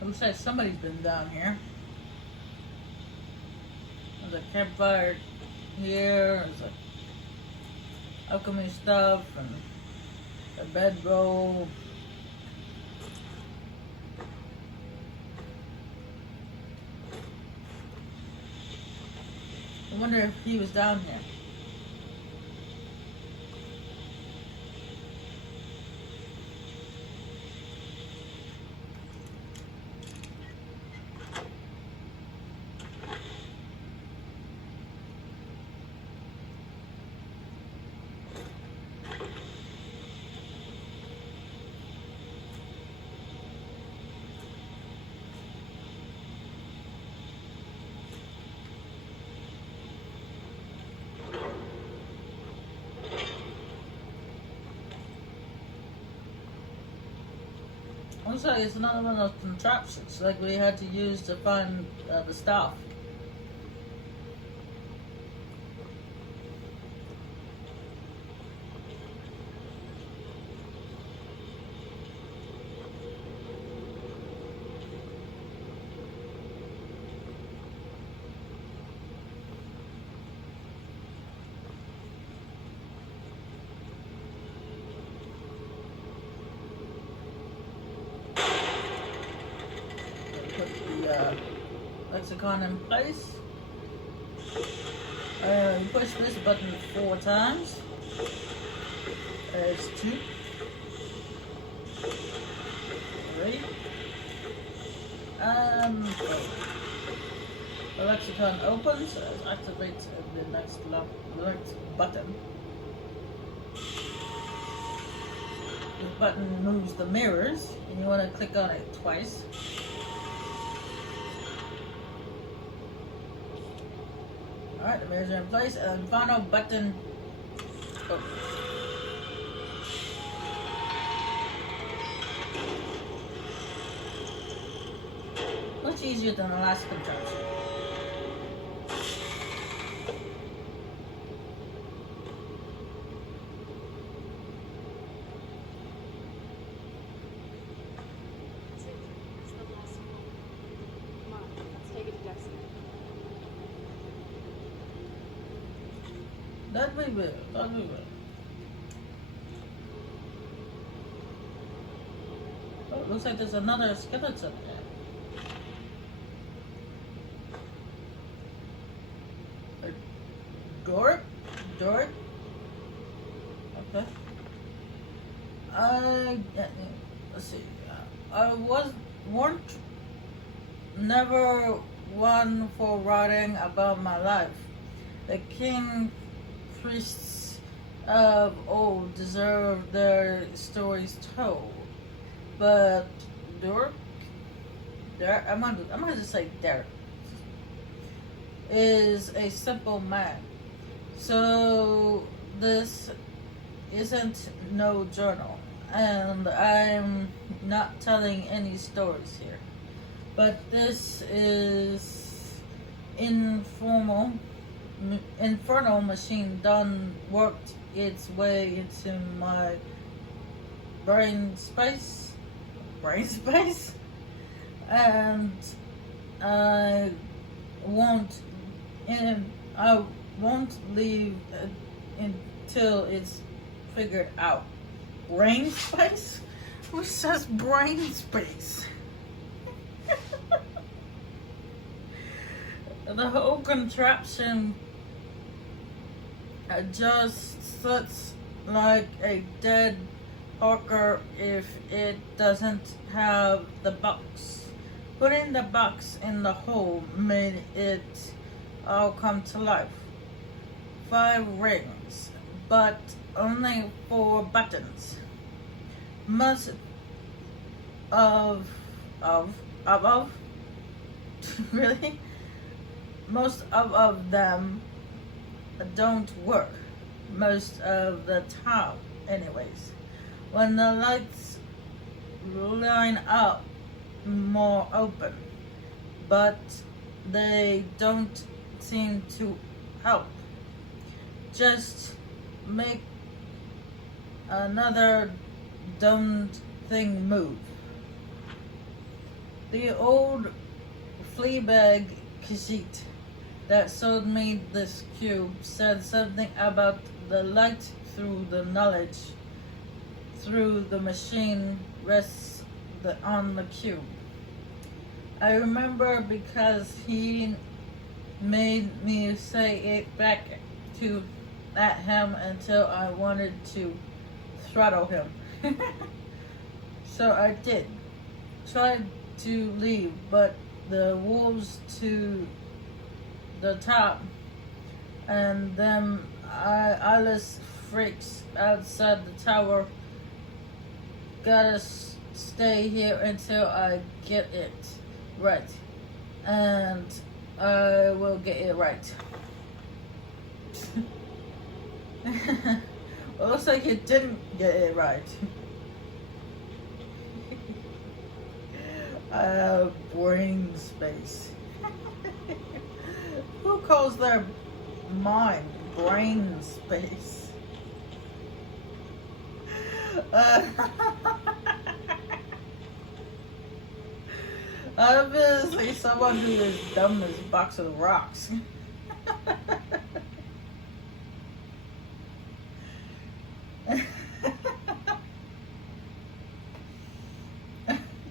It looks like somebody's been down here. There's a campfire here. There's like alchemy stuff and a bedroll. I wonder if he was down here. Also, it's another one of those contraptions like we had to use to find the stuff. Lexicon in place. You push this button 4 times. There's 2, 3, and 4. The lexicon opens. Activate the next button. This button moves the mirrors, and you want to click on it twice. Alright, the mirrors are in place, and final button opens. Much easier than the last contraption. That we will, that we will. Oh, it looks like there's another skeleton there. A door? Door? Okay. Let's see. I weren't never one for writing about my life. The king priests of old deserve their stories told, but Dirk, I'm gonna just say Derek, is a simple man. So this isn't no journal, and I'm not telling any stories here. But this is infernal machine done worked its way into my brain space, and I won't leave until it's figured out. Brain space? Who says brain space? The whole contraption just looks like a dead Parker if it doesn't have the box. Putting the box in the hole made it all come to life. 5 rings, but only 4 buttons. Most of really? Most of them don't work most of the time anyways. When the lights line up more open, but they don't seem to help. Just make another don't thing move. The old Fleabag Khajiit that sold me this cube said something about the light through the knowledge through the machine rests on the cube. I remember because he made me say it back at him until I wanted to throttle him. So I did. Tried to leave, but the wolves to the top and them eyeless freaks outside the tower gotta stay here until I get it right. And I will get it right. Well, looks like you didn't get it right. Brain space. Who calls their mind brain space? Obviously someone who is dumb as a box of rocks.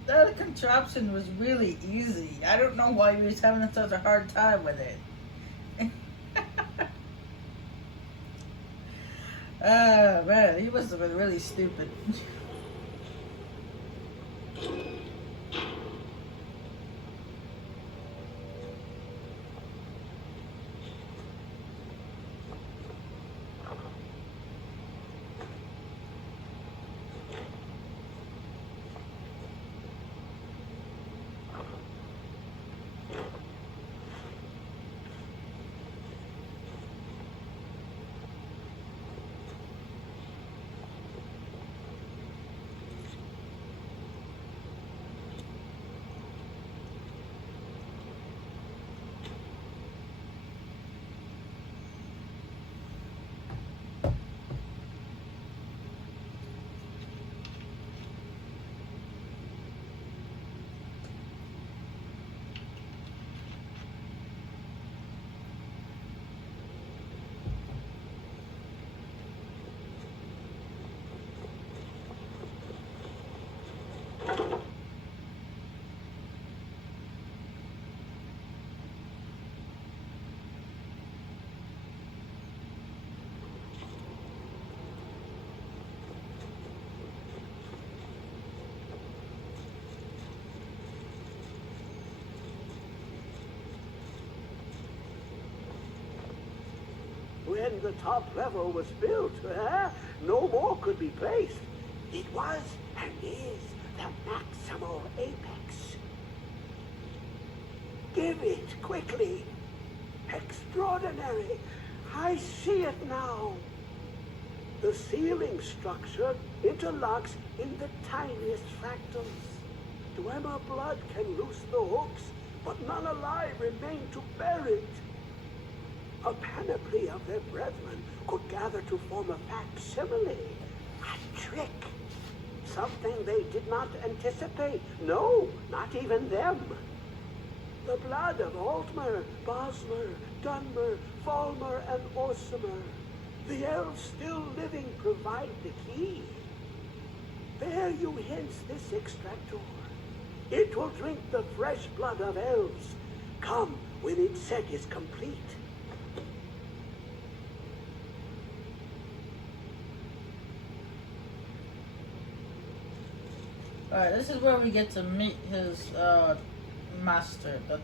That contraption was really easy. I don't know why he was having such a hard time with it. Oh man, he must have been really stupid. When the top level was built, no more could be placed. It was and is the maximal apex. Give it quickly. Extraordinary. I see it now. The ceiling structure interlocks in the tiniest fractals. Dwemer blood can loose the hooks, but none alive remain to bear it. A panoply of their brethren could gather to form a facsimile, a trick, something they did not anticipate. No, not even them. The blood of Altmer, Bosmer, Dunmer, Falmer, and Orsimer. The elves still living provide the key. Bear you hence this extractor. It will drink the fresh blood of elves. Come when its set is complete. Alright, this is where we get to meet his master, the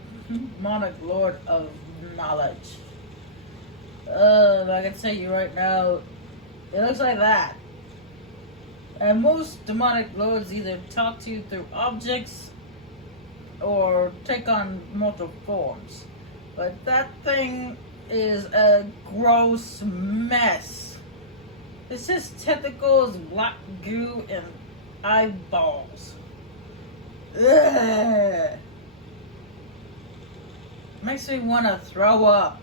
monarch lord of knowledge. I can tell you right now, it looks like that. And most demonic lords either talk to you through objects or take on mortal forms. But that thing is a gross mess. It's just tentacles, black goo, and eyeballs. Ugh. Makes me want to throw up.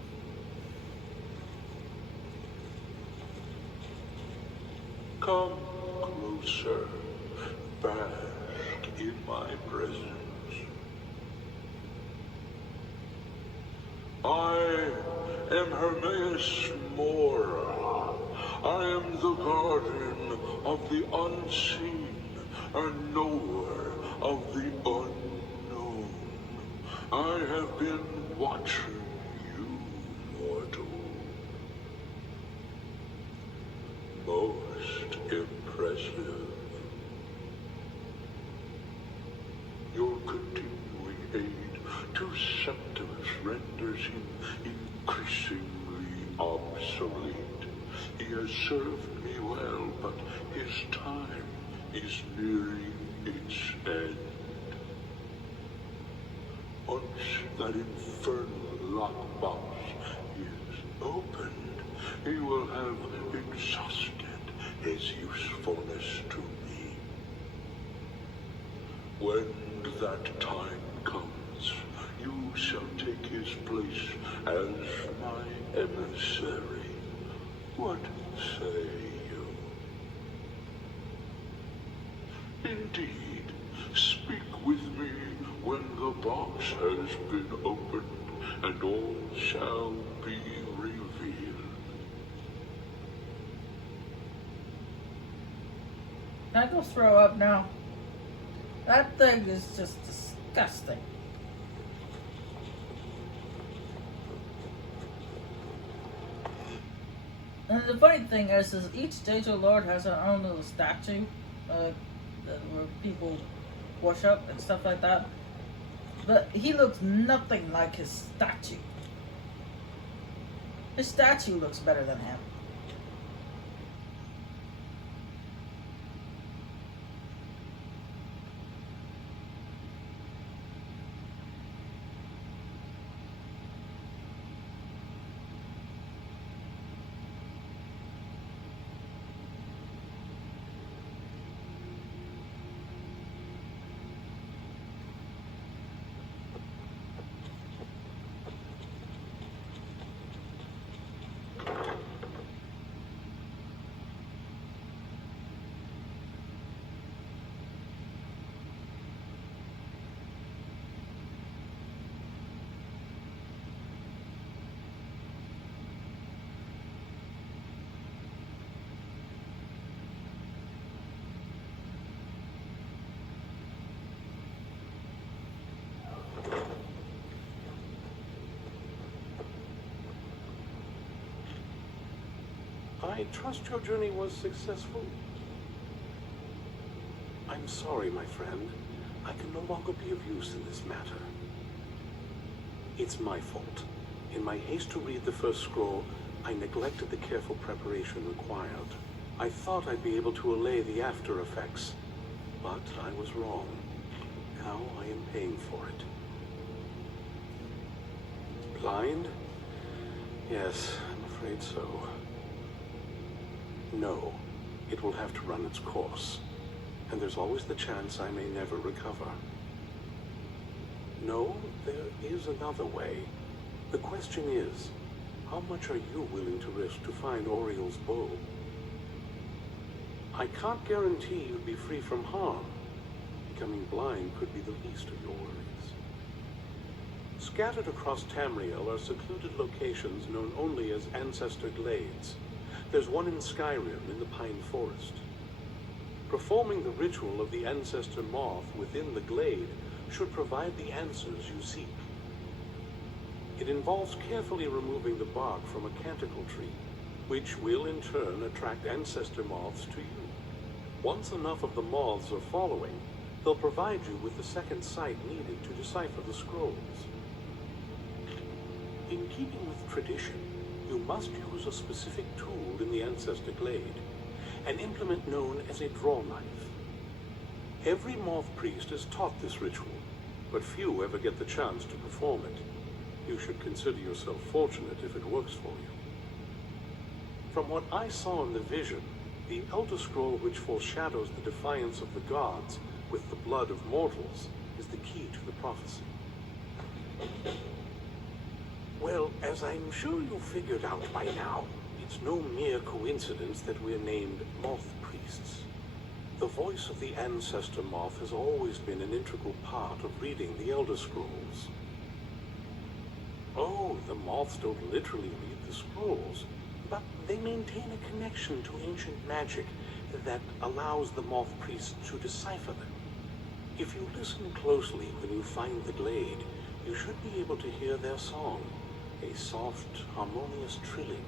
Come closer. bask in my presence. I am Hermaeus Mora. I am the guardian of the unseen, and knower of the unknown. I have been watching you, mortal. Most impressive. Your continuing aid to Septimus renders him increasingly obsolete. He has served me well, but his time is nearing its end. Once that infernal lockbox is opened, he will have exhausted his usefulness to me. When that time comes, you shall take his place as my emissary. What say you? Indeed, speak with me when the box has been opened, and all shall be revealed. Can I go throw up now? That thing is just disgusting. And the funny thing is each stage of Lord has their own little statue where people worship and stuff like that. But he looks nothing like his statue. His statue looks better than him. I trust your journey was successful. I'm sorry, my friend. I can no longer be of use in this matter. It's my fault. In my haste to read the first scroll, I neglected the careful preparation required. I thought I'd be able to allay the after effects, but I was wrong. Now I am paying for it. Blind? Yes, I'm afraid so. No, it will have to run its course, and there's always the chance I may never recover. No, there is another way. The question is, how much are you willing to risk to find Oriel's bow? I can't guarantee you'd be free from harm. Becoming blind could be the least of your worries. Scattered across Tamriel are secluded locations known only as Ancestor Glades. There's one in Skyrim in the Pine Forest. Performing the ritual of the Ancestor Moth within the glade should provide the answers you seek. It involves carefully removing the bark from a canticle tree, which will in turn attract Ancestor Moths to you. Once enough of the moths are following, they'll provide you with the second sight needed to decipher the scrolls. In keeping with tradition, you must use a specific tool in the Ancestor Glade, an implement known as a draw knife. Every moth priest is taught this ritual, but few ever get the chance to perform it. You should consider yourself fortunate if it works for you. From what I saw in the vision, the Elder Scroll which foreshadows the defiance of the gods with the blood of mortals is the key to the prophecy. Well, as I'm sure you figured out by now, it's no mere coincidence that we're named Moth Priests. The voice of the ancestor moth has always been an integral part of reading the Elder Scrolls. Oh, the moths don't literally read the scrolls, but they maintain a connection to ancient magic that allows the moth priests to decipher them. If you listen closely when you find the glade, you should be able to hear their song, a soft, harmonious trilling.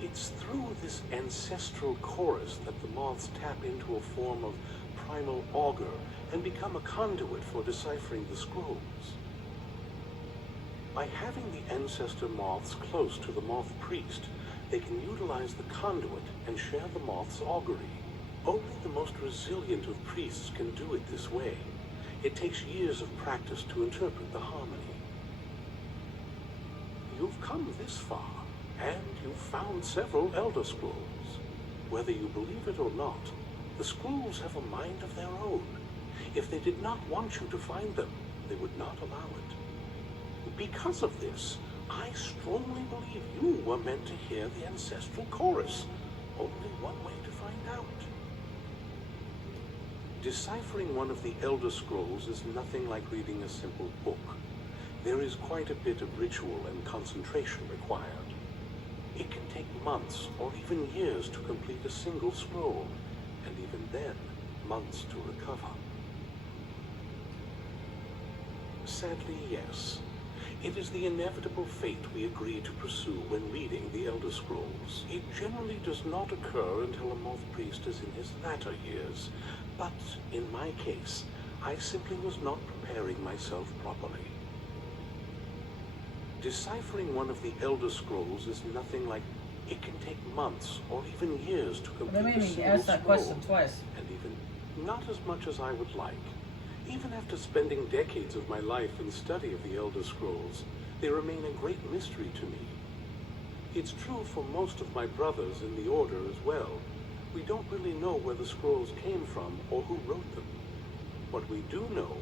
It's through this ancestral chorus that the moths tap into a form of primal augur and become a conduit for deciphering the scrolls. By having the ancestor moths close to the moth priest, they can utilize the conduit and share the moth's augury. Only the most resilient of priests can do it this way. It takes years of practice to interpret the harmony. You've come this far, and you've found several Elder Scrolls. Whether you believe it or not, the scrolls have a mind of their own. If they did not want you to find them, they would not allow it. Because of this, I strongly believe you were meant to hear the ancestral chorus. Only one way to find out. Deciphering one of the Elder Scrolls is nothing like reading a simple book. There is quite a bit of ritual and concentration required. It can take months or even years to complete a single scroll, and even then, months to recover. Sadly, yes. It is the inevitable fate we agree to pursue when reading the Elder Scrolls. It generally does not occur until a moth priest is in his latter years, but in my case, I simply was not preparing myself properly. Deciphering one of the Elder Scrolls is nothing like it can take months or even years to complete a single ask that scroll, question twice. and even not as much as I would like. Even after spending decades of my life in study of the Elder Scrolls, they remain a great mystery to me. It's true for most of my brothers in the Order as well. We don't really know where the scrolls came from or who wrote them. What we do know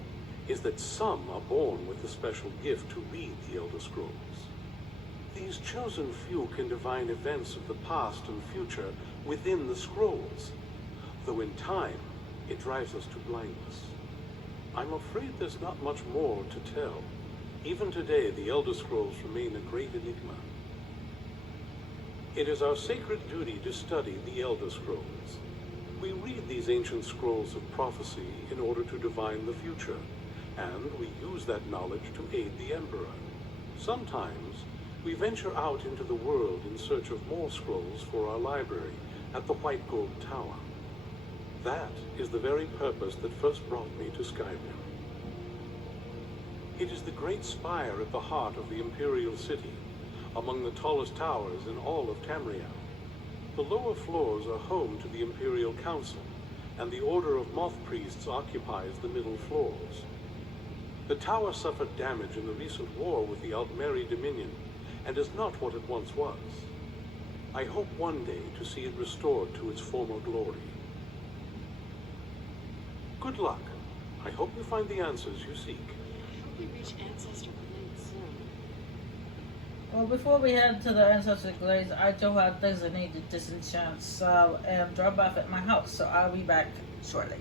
is that some are born with a special gift to read the Elder Scrolls. These chosen few can divine events of the past and future within the scrolls, though in time it drives us to blindness. I'm afraid there's not much more to tell. Even today, the Elder Scrolls remain a great enigma. It is our sacred duty to study the Elder Scrolls. We read these ancient scrolls of prophecy in order to divine the future, and we use that knowledge to aid the Emperor. Sometimes, we venture out into the world in search of more scrolls for our library at the White Gold Tower. That is the very purpose that first brought me to Skyrim. It is the great spire at the heart of the Imperial City, among the tallest towers in all of Tamriel. The lower floors are home to the Imperial Council, and the Order of Moth Priests occupies the middle floors. The tower suffered damage in the recent war with the Altmeri Dominion, and is not what it once was. I hope one day to see it restored to its former glory. Good luck. I hope you find the answers you seek. I hope we reach Ancestor Glade soon. Well, before we head to the Ancestor Glades, I do have things I need to disenchant, and drop off at my house, so I'll be back shortly.